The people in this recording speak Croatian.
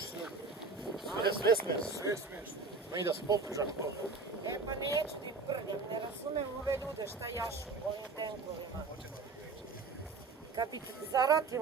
smiješ sve. Sve smiješ. Sve smiješ. Meni da se popužak. Pa neću ti prljam, ne razumem ove ljude šta jašu ovim tenkovima. Kad bi zaratilo